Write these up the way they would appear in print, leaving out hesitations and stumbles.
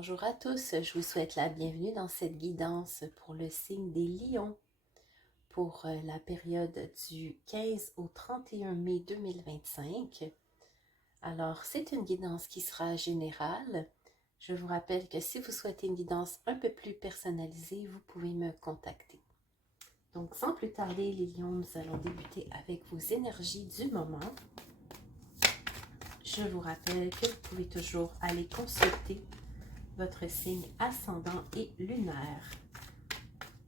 Bonjour à tous, je vous souhaite la bienvenue dans cette guidance pour le signe des lions pour la période du 15 au 31 mai 2025. Alors, c'est une guidance qui sera générale. Je vous rappelle que si vous souhaitez une guidance un peu plus personnalisée, vous pouvez me contacter. Donc, sans plus tarder, les lions, nous allons débuter avec vos énergies du moment. Je vous rappelle que vous pouvez toujours aller consulter votre signe ascendant et lunaire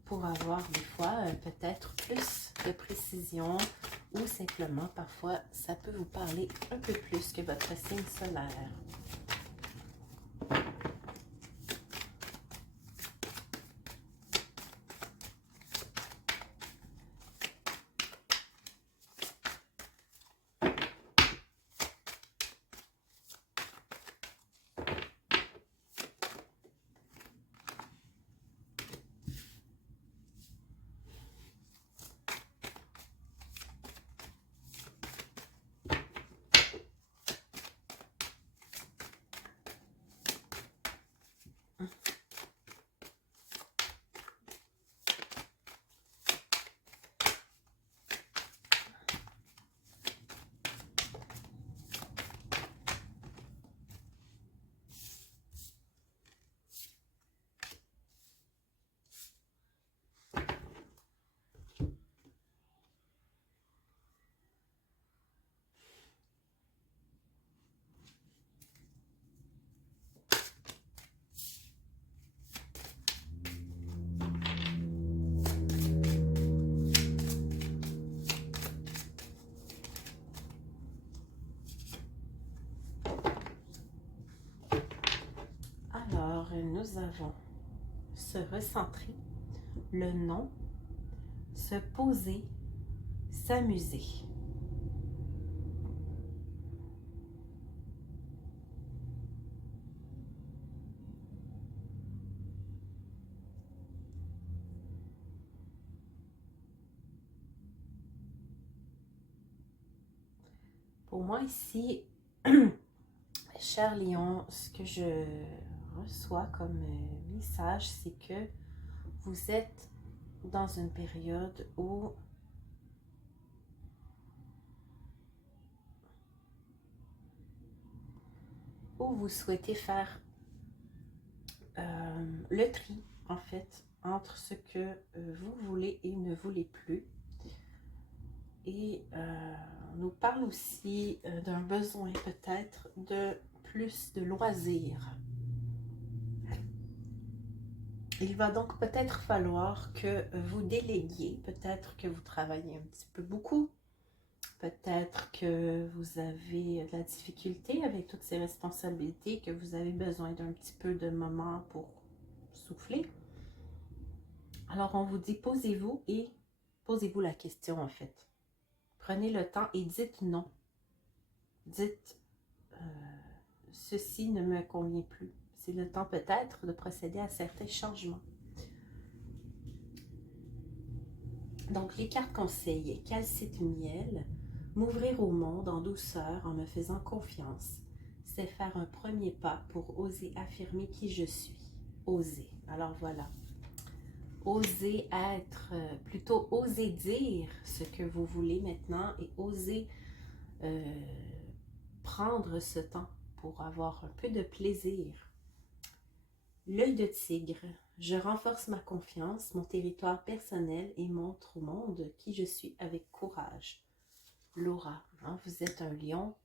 pour avoir des fois peut-être plus de précision ou simplement parfois ça peut vous parler un peu plus que votre signe solaire. Alors, nous avons se recentrer, le nom, se poser, s'amuser. Pour moi ici, cher lion, ce que je reçois comme message, c'est que vous êtes dans une période où vous souhaitez faire le tri, en fait, entre ce que vous voulez et ne voulez plus. Et on nous parle aussi d'un besoin peut-être de plus de loisirs. Il va donc peut-être falloir que vous déléguiez, peut-être que vous travaillez un petit peu beaucoup, peut-être que vous avez de la difficulté avec toutes ces responsabilités, que vous avez besoin d'un petit peu de moment pour souffler. Alors on vous dit posez-vous et posez-vous la question en fait. Prenez le temps et dites non. Dites ceci ne me convient plus. C'est le temps peut-être de procéder à certains changements. Donc les cartes conseillent calcite miel, m'ouvrir au monde en douceur en me faisant confiance. C'est faire un premier pas pour oser affirmer qui je suis. Oser. Alors voilà. Oser être, plutôt oser dire ce que vous voulez maintenant et oser prendre ce temps pour avoir un peu de plaisir. L'œil de tigre. Je renforce ma confiance, mon territoire personnel et montre au monde qui je suis avec courage. L'aura. Hein, vous êtes un lion.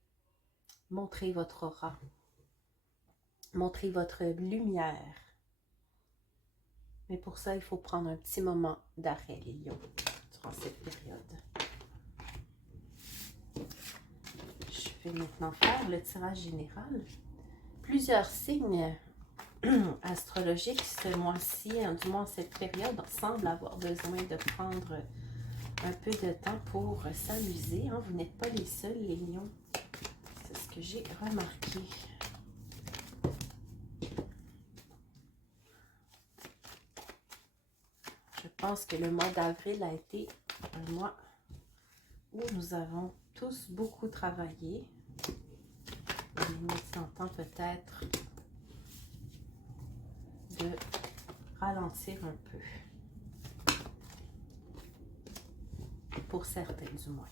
Montrez votre aura. Montrez votre lumière. Mais pour ça, il faut prendre un petit moment d'arrêt, les lions, durant cette période. Je vais maintenant faire le tirage général. Plusieurs signes astrologiques ce mois-ci, du moins cette période, semblent avoir besoin de prendre un peu de temps pour s'amuser. Hein. Vous n'êtes pas les seuls, les lions. C'est ce que j'ai remarqué. Je pense que le mois d'avril a été un mois où nous avons tous beaucoup travaillé. On s'entend peut-être de ralentir un peu. Pour certains du moins.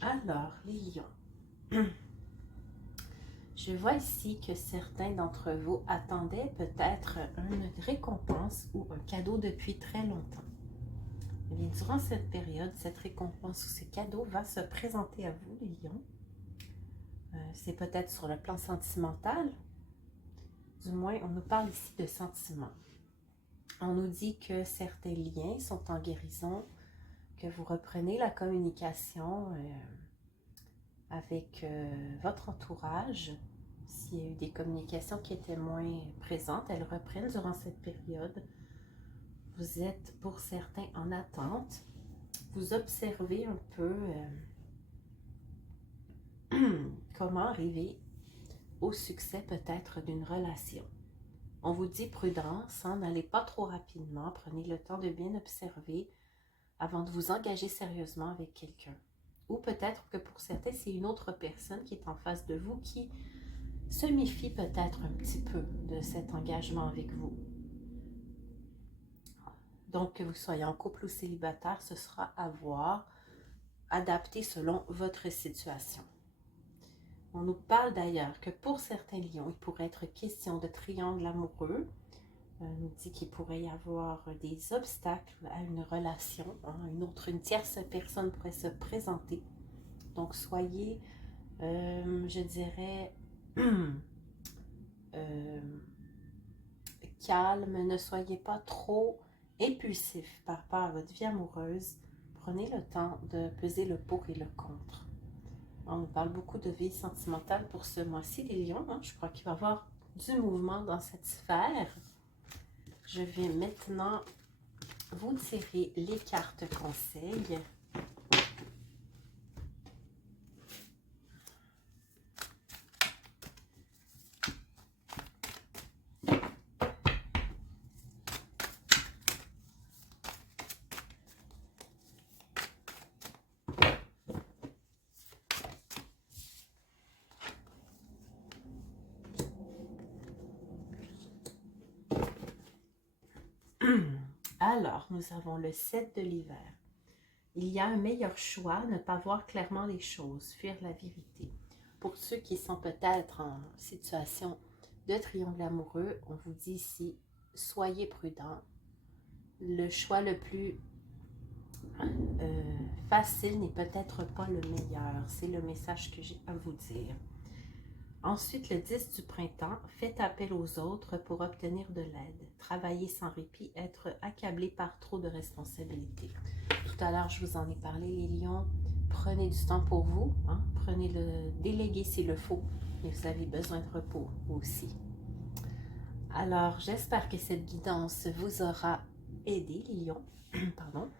Alors, les lions. Je vois ici que certains d'entre vous attendaient peut-être une récompense ou un cadeau depuis très longtemps. Eh bien, durant cette période, cette récompense ou ce cadeau va se présenter à vous, les lions. C'est peut-être sur le plan sentimental. Du moins, on nous parle ici de sentiments. On nous dit que certains liens sont en guérison, que vous reprenez la communication avec votre entourage. S'il y a eu des communications qui étaient moins présentes, elles reprennent durant cette période. Vous êtes pour certains en attente. Vous observez un peu comment arriver au succès peut-être d'une relation. On vous dit prudence, hein, n'allez pas trop rapidement, prenez le temps de bien observer avant de vous engager sérieusement avec quelqu'un. Ou peut-être que pour certains, c'est une autre personne qui est en face de vous qui se méfie peut-être un petit peu de cet engagement avec vous. Donc, que vous soyez en couple ou célibataire, ce sera à voir, adapté selon votre situation. On nous parle d'ailleurs que pour certains lions, il pourrait être question de triangle amoureux. On nous dit qu'il pourrait y avoir des obstacles à une relation. Hein, une tierce personne pourrait se présenter. Donc, soyez, je dirais, calme. Ne soyez pas trop impulsif par rapport à votre vie amoureuse. Prenez le temps de peser le pour et le contre. On nous parle beaucoup de vie sentimentale pour ce mois-ci, les lions. Hein? Je crois qu'il va y avoir du mouvement dans cette sphère. Je vais maintenant vous tirer les cartes conseils. Alors, nous avons le 7 de l'hiver, Il y a un meilleur choix, ne pas voir clairement les choses, fuir la vérité. Pour ceux qui sont peut-être en situation de triangle amoureux, on vous dit ici, soyez prudents. Le choix le plus facile n'est peut-être pas le meilleur. C'est le message que j'ai à vous dire. Ensuite, le 10 du printemps, faites appel aux autres pour obtenir de l'aide. Travaillez sans répit, être accablé par trop de responsabilités. Tout à l'heure, je vous en ai parlé, les lions. Prenez du temps pour vous. Hein? Prenez-le, déléguez s'il le faut. Mais vous avez besoin de repos aussi. Alors, j'espère que cette guidance vous aura aidé, les lions. Pardon.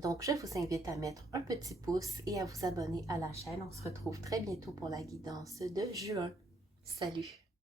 Donc, je vous invite à mettre un petit pouce et à vous abonner à la chaîne. On se retrouve très bientôt pour la guidance de juin. Salut!